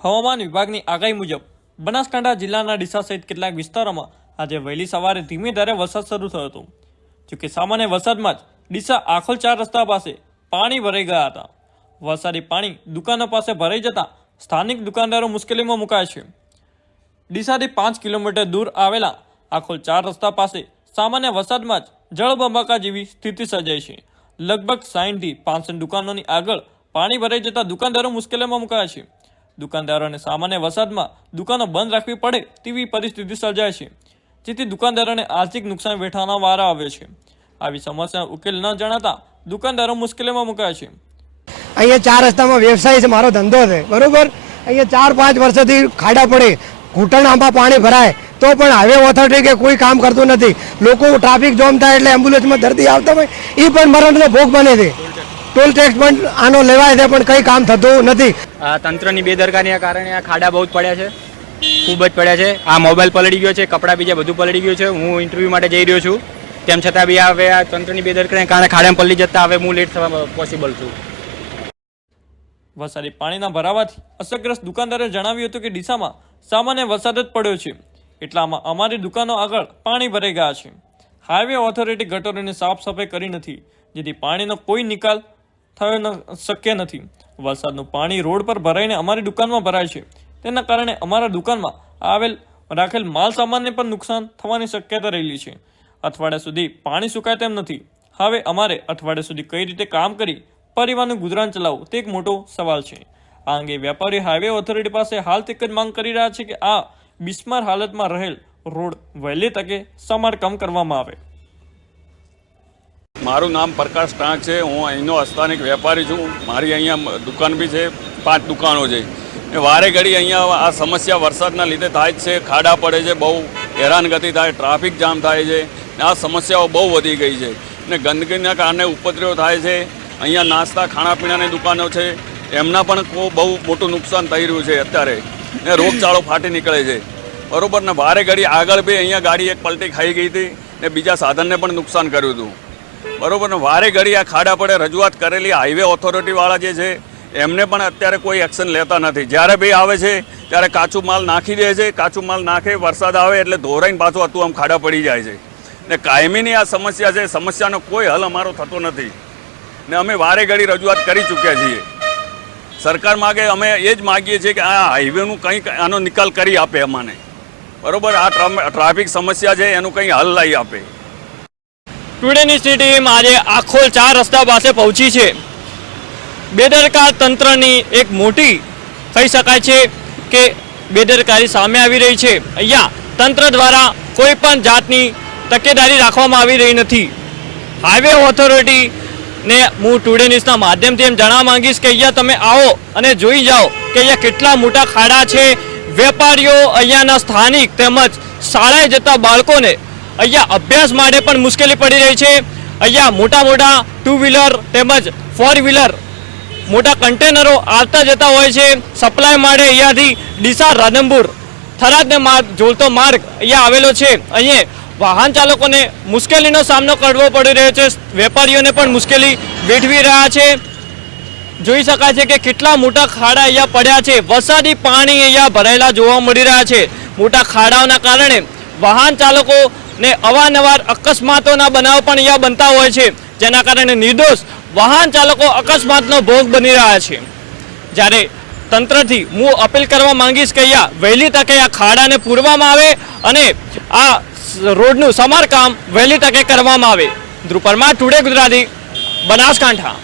હવામાન વિભાગની આગાહી મુજબ, બનાસકાંઠા જિલ્લાના ડીસા સહિત કેટલાક વિસ્તારોમાં આજે વહેલી સવારે ધીમી ધારે વરસાદ શરૂ થયો હતો. જોકે સામાન્ય વરસાદમાં જ ડીસા આખોલ ચાર રસ્તા પાસે પાણી ભરાઈ ગયા હતા. વરસાદી પાણી દુકાનો પાસે ભરાઈ જતા સ્થાનિક દુકાનદારો મુશ્કેલીમાં મુકાય છે. ડીસાથી પાંચ કિલોમીટર દૂર આવેલા આખોલ ચાર રસ્તા પાસે સામાન્ય વરસાદમાં જ જળબંબાકાર જેવી સ્થિતિ સર્જાઈ છે. લગભગ સાઠથી પાંસઠ દુકાનોની આગળ પાણી ભરાઈ જતા દુકાનદારો મુશ્કેલીમાં મુકાયા છે. દુકાનદારોને સામાન્ય વરસાદમાં દુકાનો બંધ રાખવી પડે તેવી પરિસ્થિતિ સર્જાય છે, જેથી દુકાનદારોને આર્થિક નુકસાન વેઠવાનો વારો આવે છે. આવી સમસ્યા ઉકેલ ન જણાતા દુકાનદારો મુશ્કેલીમાં મુકાયા છે. અહીંયા ચાર રસ્તામાં વ્યવસાય છે, મારો ધંધો છે, બરોબર? અહીંયા ચાર પાંચ વર્ષથી ખાડા પડે, ઘૂંટણ આંબા પાણી ભરાય તો પણ હાઈવે ઓથોરિટી કે કોઈ કામ કરતું નથી. લોકો ટ્રાફિક જામ થાય એટલે એમ્બ્યુલન્સમાં દર્દી આવતા હોય. એ પણ મરણનો ભોગ બને છે. ટોલ ટેક્સ પણ આનો લેવાય છે પણ કંઈ કામ થતું નથી. આ તંત્રની બેદરકારીના કારણે આ ખાડા બહુ જ પડ્યા છે. ખૂબ જ પડ્યા છે. આ મોબાઈલ પલળી ગયો છે કપડાં બીજા બધું પલળી ગયું છે. હું ઇન્ટરવ્યૂ માટે જઈ રહ્યો છું. તેમ છતાં બી હવે આ તંત્રની બેદરકારીને કારણે ખાડામાં પલળી જતા હવે હું લેટ થવા પોસિબલ છું. વરસાદી પાણીના ભરાવાથી અસરગ્રસ્ત દુકાનદારે જણાવ્યું હતું કે ડીસામાં સામાન્ય વરસાદ જ પડ્યો છે. એટલામાં અમારી દુકાનો આગળ પાણી ભરાઈ ગયા છે. હાઈવે ઓથોરિટી ગટરોની સાફ સફાઈ કરી નથી, જેથી પાણીનો કોઈ નિકાલ થયો ન, શક્ય નથી. વરસાદનું પાણી રોડ પર ભરાઈને અમારી દુકાનમાં ભરાય છે. તેના કારણે અમારા દુકાનમાં આવેલ, રાખેલ માલ સામાનને પણ નુકસાન થવાની શક્યતા રહેલી છે. અઠવાડિયા સુધી પાણી સુકાય તેમ નથી. હવે અમારે અઠવાડિયા સુધી કઈ રીતે કામ કરી પરિવારનું ગુજરાન ચલાવવું, તે એક મોટો સવાલ છે. આ અંગે વેપારી હાઈવે ઓથોરિટી પાસે હાલ તે જ માંગ કરી રહ્યા છે કે આ બિસ્માર હાલતમાં રહેલ રોડ વહેલી તકે સમારકામ કરવામાં આવે. મારું નામ પ્રકાશ ટાંક છે. હું અહીંનો સ્થાનિક વેપારી છું. મારી અહીંયા દુકાન બી છે. પાંચ દુકાનો છે. ને વારે ઘડી અહીંયા આ સમસ્યા વરસાદના લીધે થાય છે. ખાડા પડે છે. બહુ હેરાનગતિ થાય, ટ્રાફિક જામ થાય છે. ને આ સમસ્યાઓ બહુ વધી ગઈ છે. ને ગંદકીના કારણે ઉપદ્રવ થાય છે. અહીંયા નાસ્તા, ખાણાપીણાની દુકાનો છે. એમના પણ બહુ મોટું નુકસાન થઈ રહ્યું છે અત્યારે. ને રોગચાળો ફાટી નીકળે છે. બરોબર, ને વારે ઘડી આગળ બી અહીંયા ગાડી એક પલટી ખાઈ ગઈ હતી ને બીજા સાધનને પણ નુકસાન કર્યું હતું. બરોબર, ને વારે ઘડી આ ખાડા પડે રજૂઆત કરેલી હાઈવે ઓથોરિટીવાળા જે છે, એમને પણ અત્યારે કોઈ એક્શન લેતા નથી. જ્યારે બી આવે છે, ત્યારે કાચું માલ નાખી દે છે, કાચું માલ નાખે, વરસાદ આવે એટલે ધોરાઈને પાછું હતું આમ ખાડા પડી જાય છે. ને કાયમીની આ સમસ્યા છે, સમસ્યાનો કોઈ હલ અમારો થતો નથી. ને અમે વારે ઘડી રજૂઆત કરી ચૂક્યા છીએ. સરકાર માગે, અમે એ જ માગીએ છીએ કે આ હાઈવેનું કંઈક આનો નિકાલ કરી આપે અમને. બરોબર, આ ટ્રાફિક સમસ્યા છે, એનું કંઈ હલ લાવી આપે. ટુડેની ટીમ આજે આખોલ ચાર રસ્તા પાસે પહોંચી છે. બેદરકાર તંત્રની એક મોટી, કહી શકાય છે કે બેદરકારી સામે આવી રહી છે. અહીંયા તંત્ર દ્વારા કોઈ પણ જાતની તકેદારી રાખવામાં આવી રહી નથી. હાઈવે ઓથોરિટીને હું ટુડે ન્યૂઝના માધ્યમથી એમ જણાવવા માંગીશ કે અહીંયા તમે આવો અને જોઈ જાઓ કે અહીંયા કેટલા મોટા ખાડા છે વેપારીઓ અહીંયાના સ્થાનિક તેમજ શાળાએ જતા બાળકોને અહીંયા અભ્યાસ માટે પણ મુશ્કેલી પડી રહી છે. અહીંયા મોટા મોટા ટુ વ્હીલર તેમજ ફોર વ્હીલર મોટા કન્ટેનરો આવતા જતા હોય છે. સપ્લાય માટે અહીંયાથી ડીસા રાધનપુર થરાદને માર્ગ જોલતો માર્ગ અહીંયા આવેલો છે. અહીંયા વાહન ચાલકોને મુશ્કેલીનો સામનો કરવો પડી રહ્યો છે. વેપારીઓને પણ મુશ્કેલી વેઠવી રહ્યા છે. જોઈ શકાય છે કે કેટલા મોટા ખાડા અહીંયા પડ્યા છે. વરસાદી પાણી અહીંયા ભરાયેલા જોવા મળી રહ્યા છે. મોટા ખાડાઓના કારણે વાહન ચાલકોને અવારનવાર અકસ્માતોના બનાવ પણ અહીંયા બનતા હોય છે. જેના કારણે નિર્દોષ વાહન ચાલકો અકસ્માતનો ભોગ બની રહ્યા છે. જ્યારે તંત્રથી હું અપીલ કરવા માંગીશ કે અહીંયા વહેલી તકે આ ખાડાને પૂરવામાં આવે અને આ રોડનું સમારકામ વહેલી તકે કરવામાં આવે. ધ્રુપરમાં ટુડે ગુજરાતી, બનાસકાંઠા.